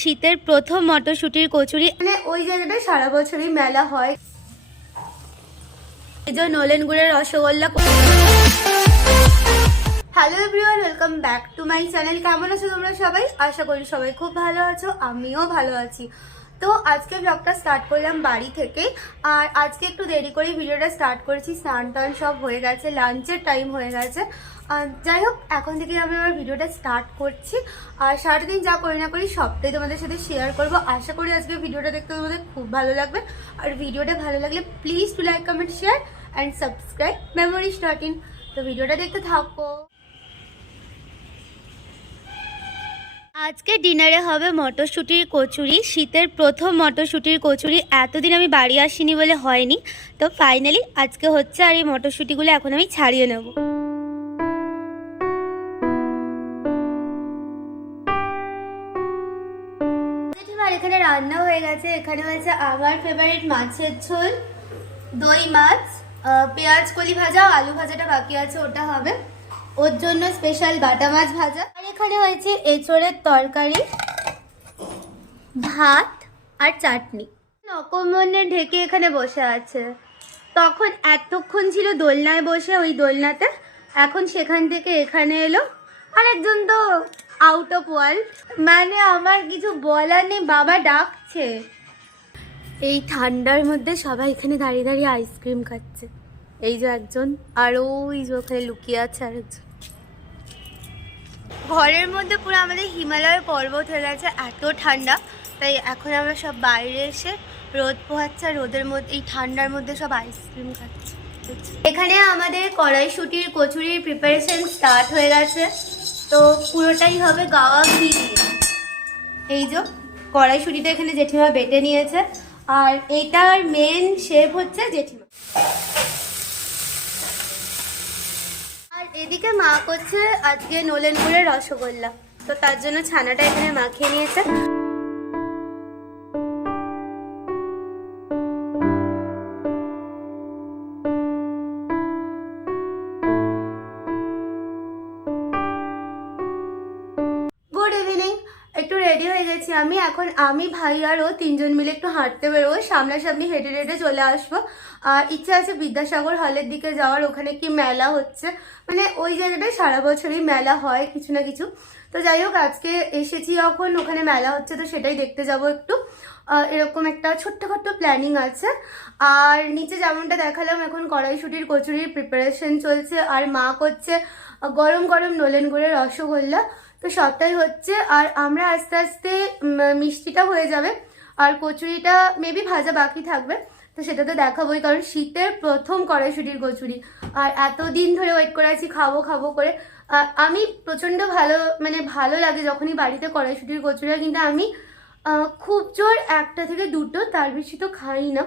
শীতের প্রথম মটরশুটির কচুরি, মানে ওই জায়গাটায় সারা বছরই মেলা হয়। এই যে নলেন গুড়ের rasgulla. Hello everyone, welcome back to my channel. কেমন আছো তোমরা সবাই? আশা করি সবাই খুব ভালো আছো, আমিও ভালো আছি। তো আজকে ব্লগটা স্টার্ট করলাম বাড়ি থেকে। আর আজকে একটু দেরি করে ভিডিওটা স্টার্ট করেছি, স্নান টান সব হয়ে গেছে, লাঞ্চের টাইম হয়ে গেছে। যাই হোক, এখন থেকে আমি আমার ভিডিওটা স্টার্ট করছি। আর সারাদিন যা করি না করি সবটাই তোমাদের সাথে শেয়ার করব। আশা করি আজকে ভিডিওটা দেখতে তোমাদের খুব ভালো লাগবে। আর ভিডিওটা ভালো লাগলে please to like, comment, share and subscribe memories.in। তো ভিডিওটা দেখতে থাকো। আজকে ডিনারে হবে মটরশুটির কচুরি, শীতের প্রথম মটরশুটির কচুরি। এতদিন আমি বাড়ি আসিনি বলে হয়নি, তো ফাইনালি আজকে হচ্ছে। আর এই মটরশুটিগুলো এখন আমি ছাড়িয়ে নেব। আর এখানে রান্না হয়ে গেছে। এখানে হয়েছে আমার ফেভারিট মাছের ঝোল, দই মাছ, পেঁয়াজ কলি ভাজা, আলু ভাজাটা বাকি আছে, ওটা হবে। ওর জন্য স্পেশাল বাটা মাছ ভাজা। আর এখানে হয়েছে এঁচোড়ের তরকারি, ভাত আর চাটনি। নকমনে ঢেকে এখানে বসে আছে। তখন এতক্ষণ ছিল দোলনায় বসে, ওই দোলনাতে। এখন সেখান থেকে এখানে এলো। আর একজন তো আউট অফ ওয়ার্ল্ড, মানে আমার কিছু বলার নেই, বাবা ডাকছে। এই ঠান্ডার মধ্যে সবাই এখানে দাঁড়িয়ে দাঁড়িয়ে আইসক্রিম খাচ্ছে। এই যে একজন, আর ওই যে ওখানে লুকিয়ে আছে আরেকজন। ঘরের মধ্যে পুরো আমাদের হিমালয় পর্বত হয়ে গেছে, এত ঠান্ডা। তাই এখন আমরা সব বাইরে এসে রোদ পোহাচ্ছে, রোদের মধ্যে এই ঠান্ডার মধ্যে সব আইসক্রিম খাচ্ছে। এখানে আমাদের কড়াইশুটির কচুরির প্রিপারেশন স্টার্ট হয়ে গেছে। তো পুরোটাই হবে গাওয়া ঘি দিয়ে। এই যে কড়াইশুটিটা এখানে জেঠিমা বেটে নিয়েছে, আর এটার মেন শেফ হচ্ছে জেঠিমা। আর এদিকে মা করছে আজকে নলেন গুড়ের রসগোল্লা, তো তার জন্য ছানাটা এখানে মাখিয়ে নিয়েছে। Good evening. একটু রেডি হয়ে গেছি আমি। এখন আমি, ভাই আর ও তিনজন মিলে একটু হাঁটতে বেরোবো, সামনাসামনি হেঁটে হেঁটে চলে আসবো। আর ইচ্ছা আছে বিদ্যাসাগর হলের দিকে যাওয়ার, ওখানে কি মেলা হচ্ছে, মানে ওই জায়গাটায় সারা বছরই মেলা হয় কিছু না কিছু। তো যাই হোক, আজকে এসেছি যখন, ওখানে মেলা হচ্ছে, তো সেটাই দেখতে যাব একটু। এরকম একটা ছোট্টখাট্ট প্ল্যানিং আছে। আর নিচে যেমনটা দেখালাম, এখন কড়াইশুটির কচুরির প্রিপারেশন চলছে, আর মা করছে গরম গরম নলেন গুড়ের রসগোল্লা। তো সবটাই হচ্ছে। আর আমরা আস্তে আস্তে মিষ্টিটা হয়ে যাবে, আর কচুরিটা মেবি ভাজা বাকি থাকবে, তো সেটা তো দেখাবোই, কারণ শীতের প্রথম কড়াইশুটির কচুরি। আর এতদিন ধরে ওয়েট করে আছি খাবো খাবো করে। আমি প্রচণ্ড ভালো লাগে যখনই বাড়িতে কড়াইশুটির কচুরি হয়, কিন্তু আমি খুব জোর একটা থেকে দুটো, তার বেশি তো খাই না।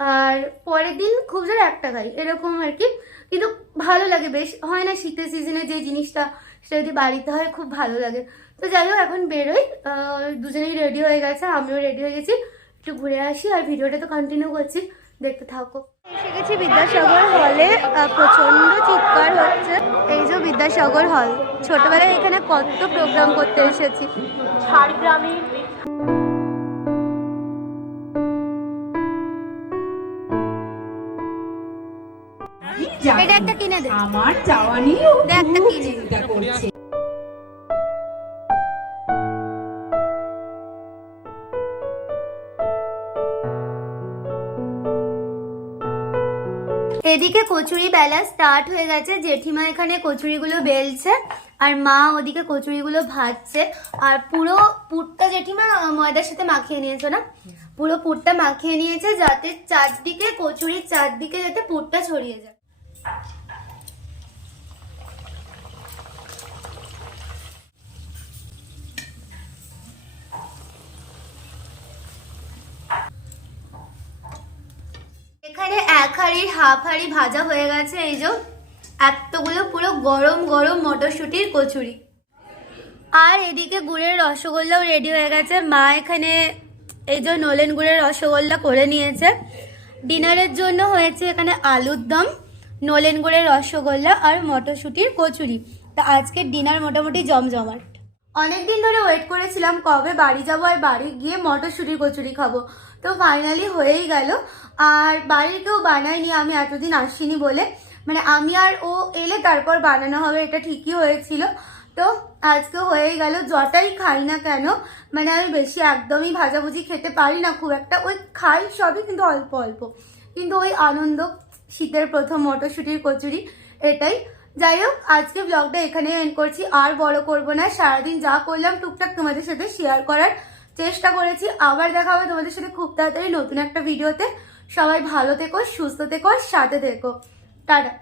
আর পরের দিন খুব জোর একটা খাই, এরকম আর কি। কিন্তু ভালো লাগে, বেশ হয় না শীতের সিজনে যে জিনিসটা, সেটা যদি বাড়িতে হয় খুব ভালো লাগে। তো যাই হোক, এখন বেরোই। দুজনেই রেডি হয়ে গেছে, আমিও রেডি হয়ে গেছি। একটু ঘুরে আসি, আর ভিডিওটা তো কন্টিনিউ করছি, দেখতে থাকো। এসে গেছি বিদ্যাসাগর হলে। প্রচন্ড চিৎকার হচ্ছে। এই যে বিদ্যাসাগর হল, ছোটবেলায় এখানে কত প্রোগ্রাম করতে এসেছি। ঝাড়গ্রামে এটা একটা কিনে দে, আমার চাওয়া নিয়ে একটা কিনে চিন্তা করছে। এদিকে কচুরি বেলা স্টার্ট হয়ে গেছে। জেঠিমা এখানে কচুরিগুলো বেলছে, আর মা ওদিকে কচুরিগুলো ভাজছে। আর পুরো পুরটা জেঠিমা ময়দার সাথে মাখিয়ে নিয়েছে না, পুরো পুরটা মাখিয়ে নিয়েছে, যাতে চারদিকে কচুরির চারদিকে যাতে পুরটা ছড়িয়ে যায়। এখানে এক হাঁড়ির হাফ হাঁড়ি ভাজা হয়ে গেছে। এই যে এতগুলো পুরো গরম গরম মটরশুটির কচুরি। আর এদিকে গুড়ের রসগোল্লাও রেডি হয়ে গেছে। মা এখানে এই যে নলেন গুড়ের রসগোল্লা করে নিয়েছে। ডিনারের জন্য হয়েছে এখানে আলুর দম, নলেন গুড়ের রসগোল্লা আর মটরশুটির কচুরি। তা আজকের ডিনার মোটামুটি জমজমাট। অনেকদিন ধরে ওয়েট করেছিলাম কবে বাড়ি যাব আর বাড়ি গিয়ে মটরশুঁটির কচুরি খাবো। তো ফাইনালি হয়েই গেল। আর বাড়ির কেউ বানায়নি, আমি এতদিন আসিনি বলে, মানে আমি আর ও এলে তারপর বানানো হবে, এটা ঠিকই হয়েছিল। তো আজকে হয়েই গেল। যটাই খাই না কেন, মানে আমি বেশি একদমই ভাজাভুজি খেতে পারি না খুব একটা, ওই খাই সবই কিন্তু অল্প অল্প, কিন্তু ওই আনন্দ শীতের প্রথম মটরশুঁটির কচুরি, এটাই। যাই হোক, আজকে ব্লগটা এখানে এন্ড করছি, আর বড় করব না। সারাদিন যা করলাম টুকটাক তোমাদের সাথে শেয়ার করার চেষ্টা করেছি। আবার দেখা হবে তোমাদের সাথে খুব তাড়াতাড়ি নতুন একটা ভিডিওতে। সবাই ভালো থেকো, সুস্থ থেকো, সাথে থেকো। টাটা।